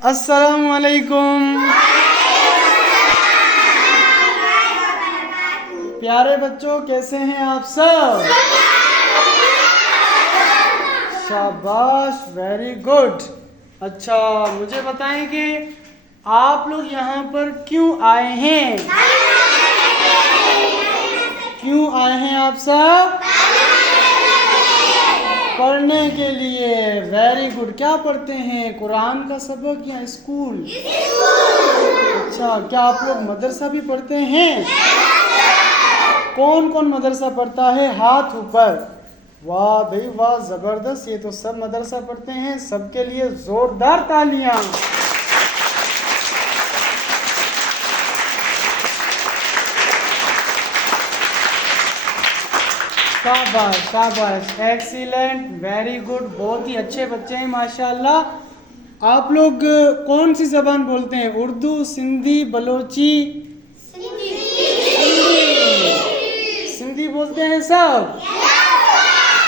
अस्सलामु अलैकुम। प्यारे बच्चों, कैसे हैं आप सब? शाबाश, वेरी गुड। अच्छा, मुझे बताएं कि आप लोग यहाँ पर क्यों आए हैं? क्यों आए हैं आप सब? पढ़ने के लिए। Very good. क्या पढ़ते हैं, कुरान का सबक या स्कूल? अच्छा, क्या आप लोग मदरसा भी पढ़ते हैं? कौन कौन मदरसा पढ़ता है? हाथ ऊपर। वाह भाई वाह, जबरदस्त। ये तो सब मदरसा पढ़ते हैं। सबके लिए जोरदार तालियां। शाबाश शाबाश, एक्सीलेंट, वेरी गुड। बहुत ही अच्छे बच्चे हैं माशाल्लाह। आप लोग कौन सी जबान बोलते हैं? उर्दू, सिंधी, बलोची? सिंधी बोलते हैं सब?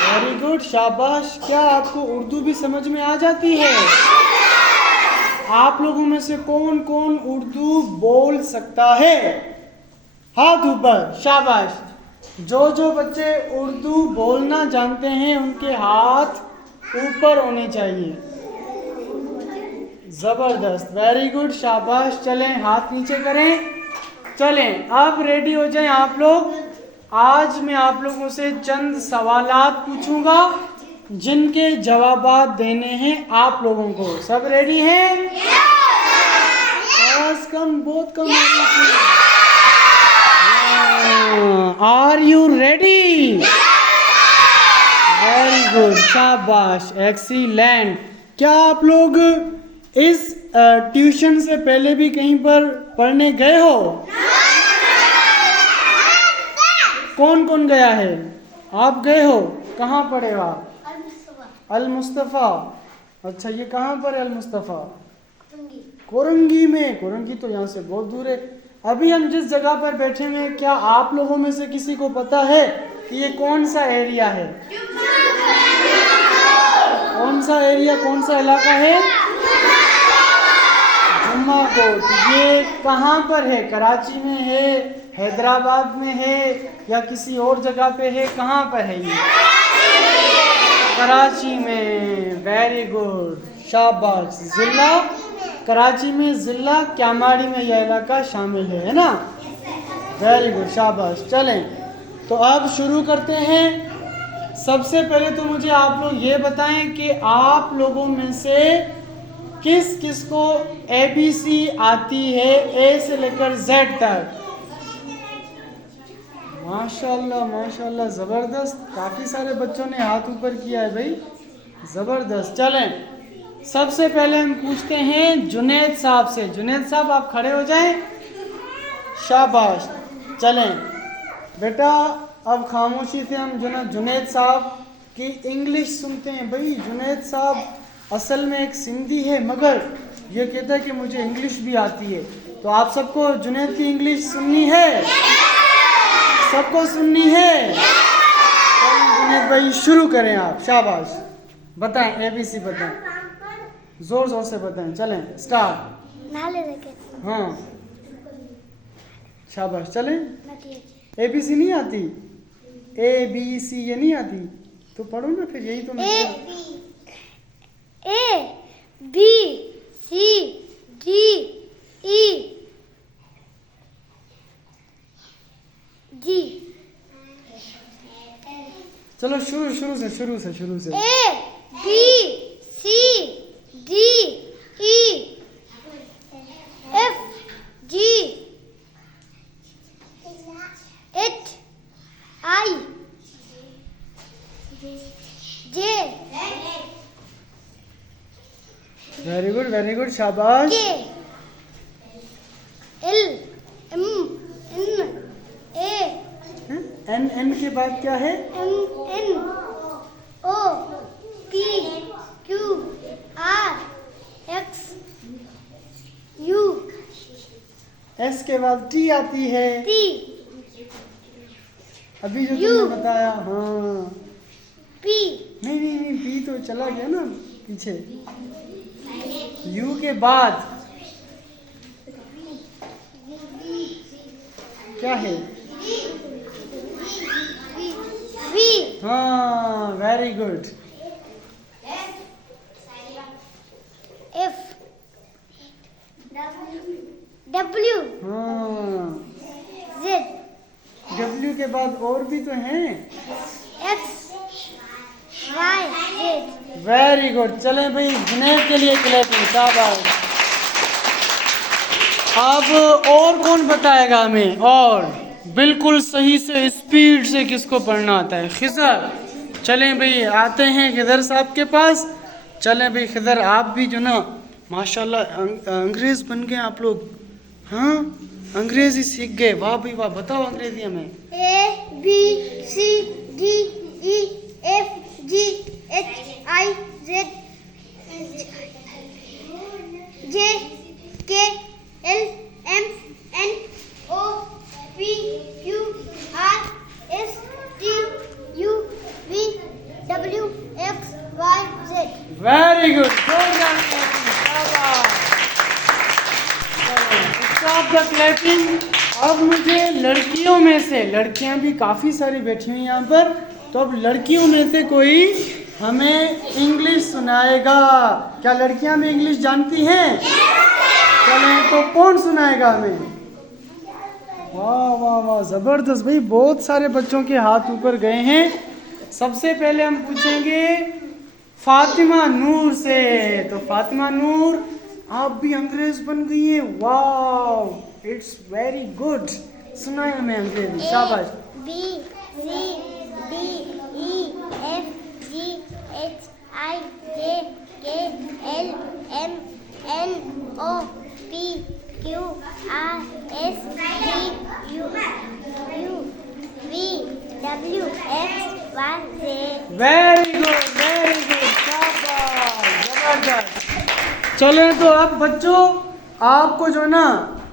वेरी गुड, शाबाश। क्या आपको उर्दू भी समझ में आ जाती है? आप लोगों में से कौन कौन उर्दू बोल सकता है? हाथ ऊपर। शाबाश। जो बच्चे उर्दू बोलना जानते हैं उनके हाथ ऊपर होने चाहिए। जबरदस्त, वेरी गुड, शाबाश। चलें, हाथ नीचे करें। चलें, अब रेडी हो जाएं आप लोग। आज मैं आप लोगों से चंद सवालात पूछूंगा जिनके जवाबात देने हैं आप लोगों को। सब रेडी हैं? आवाज कम, बहुत कम। Are you ready? Very good, शाबाश, एक्सीलेंट। क्या आप लोग इस ट्यूशन से पहले भी कहीं पर पढ़ने गए हो? कौन कौन गया है? आप गए हो? कहाँ पढ़े हो आप? अल मुस्तफ़ा। अच्छा, ये कहाँ पर है अल मुस्तफ़ा? कोरंगी में। कोरंगी तो यहाँ से बहुत दूर है। अभी हम जिस जगह पर बैठे हुए हैं, क्या आप लोगों में से किसी को पता है कि ये कौन सा एरिया है? कौन सा एरिया, कौन सा इलाका है? जुम्मा कोट। ये कहाँ पर है? कराची में है, हैदराबाद में है, या किसी और जगह पे है? कहाँ पर है ये? कराची में। वेरी गुड, शाबाश। जिला कराची में, जिला क्यामाड़ी में यह इलाका शामिल है ना? वेरी गुड, शाबाश। चलें, तो अब शुरू करते हैं। सबसे पहले तो मुझे आप लोग ये बताएं कि आप लोगों में से किस किस को ABC आती है, A से लेकर Z तक? माशाल्लाह माशाल्लाह, ज़बरदस्त। काफ़ी सारे बच्चों ने हाथ ऊपर किया है भाई, ज़बरदस्त। चलें, सबसे पहले हम पूछते हैं जुनैद साहब से। जुनैद साहब, आप खड़े हो जाएं। शाबाश। चलें बेटा, अब खामोशी से हम जुनैद साहब की इंग्लिश सुनते हैं। भाई, जुनैद साहब असल में एक सिंधी है, मगर ये कहता है कि मुझे इंग्लिश भी आती है। तो आप सबको जुनैद की इंग्लिश सुननी है? सबको सुननी है? जुनैद भाई, शुरू करें आप। शाबाश, बताएं, ABC बताएं, जोर जोर से बताएं। चलें, स्टार्ट। हाँ, शाबाश। चलें, ABC नहीं आती? ABC ये नहीं आती तो पढ़ो ना फिर। यही तो मैं ABCDEG। चलो शुरू से वेरी गुड, शाबाश। N के बाद क्या है? S के बाद T आती है। अभी जो तुमने बताया। हाँ, नहीं, P तो चला गया ना पीछे। यू के बाद क्या है? वी हाँ, वेरी गुड। एफ डब्ल्यू हाँ, जेड डब्ल्यू के बाद और भी तो हैं। X Y Z. Very good. चलें भाई, जुनैद के लिए क्लैपिंग, शाबाश। अब और कौन बताएगा हमें? और बिल्कुल सही से स्पीड से किसको पढ़ना आता है? खिजर। चलें भाई, आते हैं खिजर साहब के पास। चलें भाई खिजर, आप भी जो ना माशाल्लाह अंग्रेज़ बन गए आप लोग। हाँ, अंग्रेज़ी सीख गए, वाह भाई वाह। बताओ अंग्रेज़ी हमें। A B C D E F G H I Z J K L M N O P Q R S T U V W X Y Z. Very good, stop the clapping. अब मुझे लड़कियों में से, लड़कियां भी काफ़ी सारी बैठी हुई यहाँ पर, तो अब लड़कियों में से कोई हमें इंग्लिश सुनाएगा। क्या लड़कियां भी इंग्लिश जानती हैं? चलें, तो कौन सुनाएगा हमें? वाह वाह वाह, ज़बरदस्त भाई, बहुत सारे बच्चों के हाथ ऊपर गए हैं। सबसे पहले हम पूछेंगे फातिमा नूर से। तो फातिमा नूर, आप भी अंग्रेज बन गई है, वाह, इट्स वेरी गुड। सुनाए हमें अंग्रेजी, शाबाश। B C D E F G H I J K L M N O P Q R S T U V W X Y Z. Very good, शाबाश, जबरदस्त। चलें, तो अब बच्चों आपको जो ना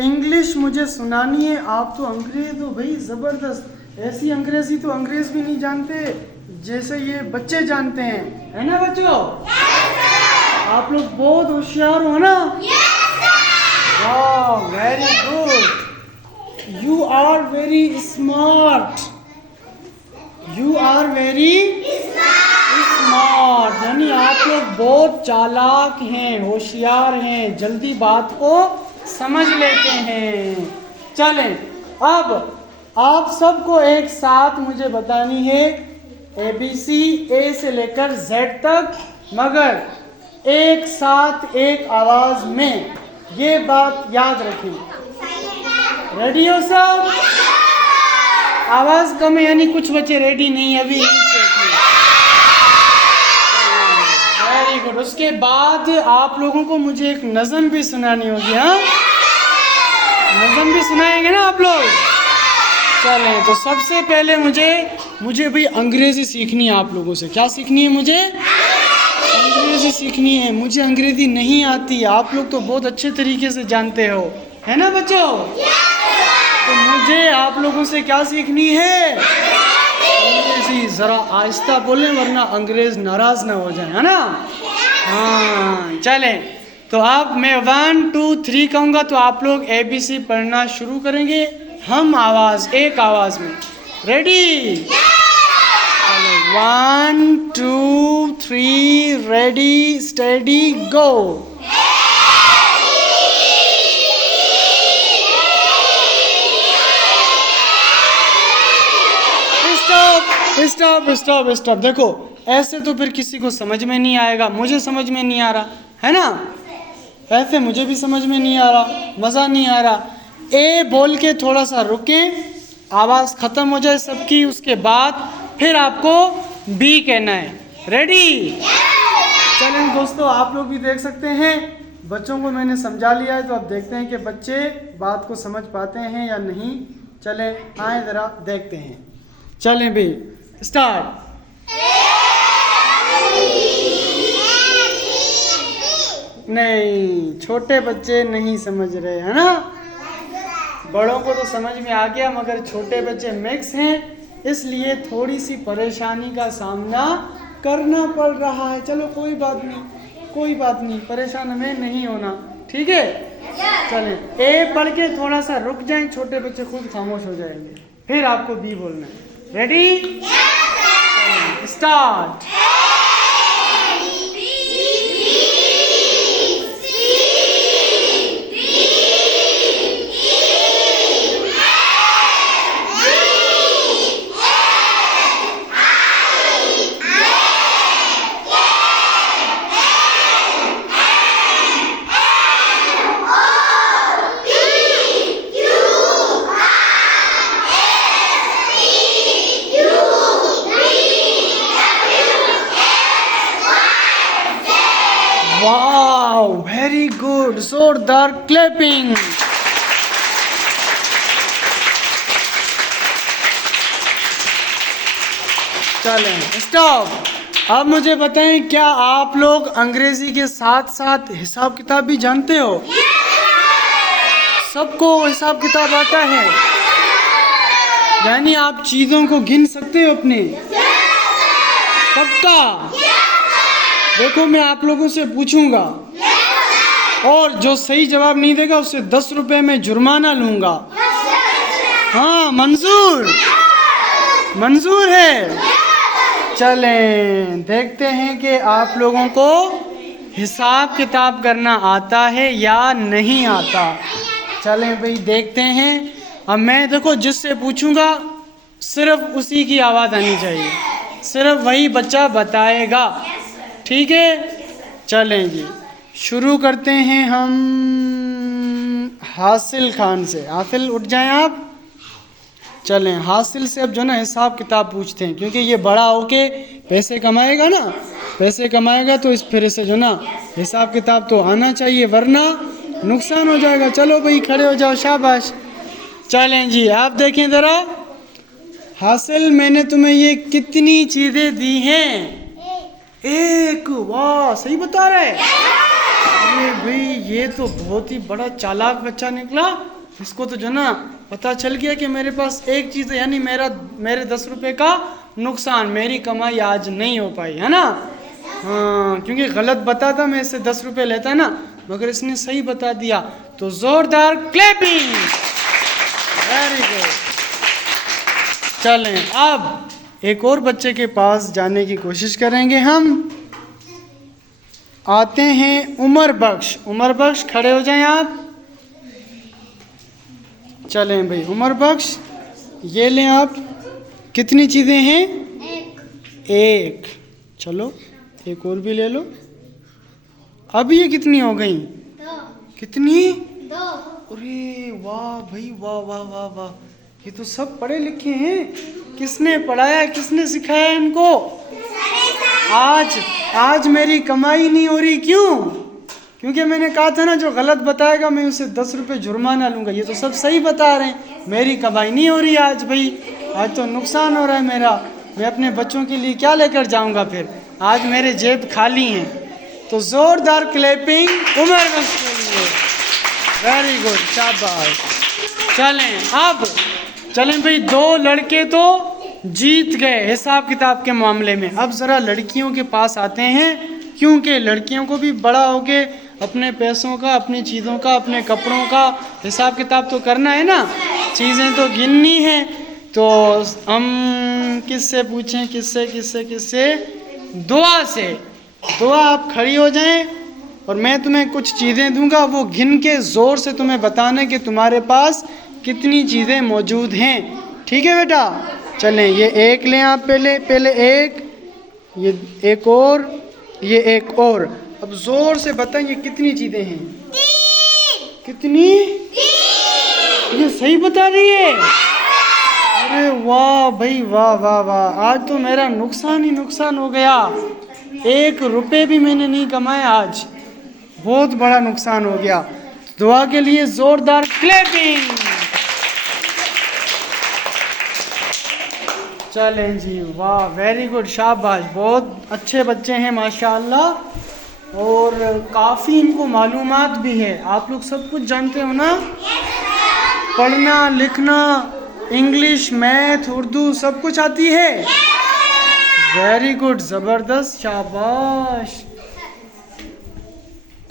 इंग्लिश मुझे सुनानी है। आप तो अंग्रेज हो भाई, ज़बरदस्त। ऐसी अंग्रेजी तो अंग्रेज भी नहीं जानते जैसे ये बच्चे जानते हैं, है ना बच्चों? आप लोग बहुत होशियार हो ना? वाह, very good. You are very smart. You are very smart, यानी आप लोग बहुत चालाक हैं, होशियार हैं, जल्दी बात को समझ लेते हैं। चलें, अब आप सबको एक साथ मुझे बतानी है ABC, ए से लेकर Z तक, मगर एक साथ एक आवाज में। ये बात याद रखें। रेडी हो सब? आवाज कम है, यानी कुछ बच्चे रेडी नहीं है अभी। Very good. उसके बाद आप लोगों को मुझे एक नज़म भी सुनानी होगी। हाँ, नज़म भी सुनाएंगे ना आप लोग? चलें, तो सबसे पहले मुझे भाई अंग्रेज़ी सीखनी है आप लोगों से। क्या सीखनी है मुझे? अंग्रेज़ी सीखनी है। मुझे अंग्रेज़ी नहीं आती, आप लोग तो बहुत अच्छे तरीके से जानते हो, है ना बच्चों? तो मुझे आप लोगों से क्या सीखनी है? अंग्रेज़ी। ज़रा आहिस्ता बोलें वरना अंग्रेज़ नाराज़ ना हो जाए, है ना? हाँ, चलें, तो अब मैं 1 2 3 कहूँगा तो आप लोग ABC पढ़ना शुरू करेंगे, हम एक आवाज़ में। रेडी? चलो, 1 2 3, रेडी स्टेडी गो। स्टॉप। देखो, ऐसे तो फिर किसी को समझ में नहीं आएगा। मुझे समझ में नहीं आ रहा, है ना? ऐसे मुझे भी समझ में नहीं आ रहा, मज़ा नहीं आ रहा। ए बोल के थोड़ा सा रुकें, आवाज़ ख़त्म हो जाए सबकी, उसके बाद फिर आपको बी कहना है। रेडी? चलें दोस्तों, आप लोग भी देख सकते हैं, बच्चों को मैंने समझा लिया है, तो अब देखते हैं कि बच्चे बात को समझ पाते हैं या नहीं। चलें, आए ज़रा देखते हैं। चलें भी, स्टार्ट। नहीं, छोटे बच्चे नहीं समझ रहे, है ना? बड़ों को तो समझ में आ गया, मगर छोटे बच्चे मिक्स हैं, इसलिए थोड़ी सी परेशानी का सामना करना पड़ रहा है। चलो कोई बात नहीं, कोई बात नहीं, परेशान हमें नहीं होना, ठीक है। चलें, ए पढ़ के थोड़ा सा रुक जाएं, छोटे बच्चे खुद खामोश हो जाएंगे, फिर आपको बी बोलना है। Ready? Start. Wow, very good, जोरदार क्लैपिंग। चलें, स्टॉप। अब मुझे बताएं, क्या आप लोग अंग्रेजी के साथ साथ हिसाब किताब भी जानते हो? सबको हिसाब किताब आता है? यानी आप चीजों को गिन सकते हो अपने? पक्का? देखो, मैं आप लोगों से पूछूंगा और जो सही जवाब नहीं देगा उससे 10 रुपए में जुर्माना लूंगा। हाँ, मंजूर? मंजूर है? चलें, देखते हैं कि आप लोगों को हिसाब किताब करना आता है या नहीं आता। चलें भाई, देखते हैं। अब मैं देखो जिससे पूछूंगा सिर्फ उसी की आवाज़ आनी चाहिए, सिर्फ वही बच्चा बताएगा, ठीक है। चलें जी, शुरू करते हैं हम हासिल खान से। हासिल, उठ जाएं आप। चलें, हासिल से अब जो ना हिसाब किताब पूछते हैं, क्योंकि ये बड़ा होके पैसे कमाएगा ना, पैसे कमाएगा तो इस फिर से जो ना हिसाब किताब तो आना चाहिए, वरना नुकसान हो जाएगा। चलो भाई, खड़े हो जाओ, शाबाश। चलें जी, आप देखें ज़रा। हासिल, मैंने तुम्हें ये कितनी चीज़ें दी हैं? एक। वाह, सही बता रहा है। अरे भाई, ये तो बहुत ही बड़ा चालाक बच्चा निकला। इसको तो जो ना पता चल गया कि मेरे पास एक चीज़ है, यानी मेरे 10 रुपए का नुकसान, मेरी कमाई आज नहीं हो पाई, है ना। हाँ, क्योंकि गलत बताता मैं इससे 10 रुपए लेता ना, मगर इसने सही बता दिया, तो जोरदार क्लैपिंग। Very good. चलें, अब एक और बच्चे के पास जाने की कोशिश करेंगे हम। आते हैं उमर बख्श। उमर बख्श, खड़े हो जाएं आप। चलें भाई, उमर बख्श, ये लें आप। कितनी चीज़ें हैं? एक। चलो, एक और भी ले लो। अब ये कितनी हो गई? 2। कितनी? 2। अरे वाह भाई, वाह वाह वाह वाह, ये तो सब पढ़े लिखे हैं। किसने पढ़ाया, किसने सिखाया इनको? आज मेरी कमाई नहीं हो रही। क्यों? क्योंकि मैंने कहा था ना, जो गलत बताएगा मैं उसे 10 रुपये जुर्माना लूँगा। ये तो सब सही बता रहे हैं, मेरी कमाई नहीं हो रही आज भाई, आज तो नुकसान हो रहा है मेरा। मैं अपने बच्चों के लिए क्या लेकर जाऊँगा फिर, आज मेरे जेब खाली हैं। तो ज़ोरदार क्लैपिंग उमर बख्श के लिए। वेरी गुड, शाबाश। चलें भाई, 2 लड़के तो जीत गए हिसाब किताब के मामले में। अब ज़रा लड़कियों के पास आते हैं, क्योंकि लड़कियों को भी बड़ा होके अपने पैसों का, अपनी चीज़ों का, अपने कपड़ों का हिसाब किताब तो करना है ना, चीज़ें तो गिननी है। तो हम किससे पूछें? किससे? दुआ से। दुआ, आप खड़ी हो जाएं और मैं तुम्हें कुछ चीज़ें दूंगा, वो गिन के ज़ोर से तुम्हें बताना कि तुम्हारे पास कितनी चीज़ें मौजूद हैं, ठीक है बेटा। चलें, ये एक लें आप, पहले एक, ये एक और, ये एक और। अब ज़ोर से बताएं ये कितनी चीज़ें हैं? 3। कितनी? 3। ये सही बता रही है। अरे वाह भाई, वाह वाह वाह, आज तो मेरा नुकसान ही नुकसान हो गया। 1 रुपये भी मैंने नहीं कमाया आज, बहुत बड़ा नुकसान हो गया। दुआ के लिए जोरदार क्लैपिंग। चलें जी, वाह, वेरी गुड, शाबाश, बहुत अच्छे बच्चे हैं माशाअल्लाह, और काफ़ी इनको मालूमात भी है। आप लोग सब कुछ जानते हो ना, पढ़ना लिखना, इंग्लिश, मैथ, उर्दू सब कुछ आती है। वेरी गुड, ज़बरदस्त, शाबाश।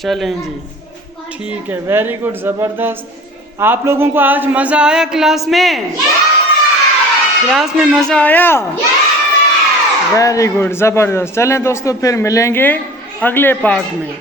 चलें जी, ठीक है, वेरी गुड, ज़बरदस्त। आप लोगों को आज मज़ा आया क्लास में? क्लास में मज़ा आया? वेरी गुड, ज़बरदस्त। चलें दोस्तों, फिर मिलेंगे अगले पार्ट में।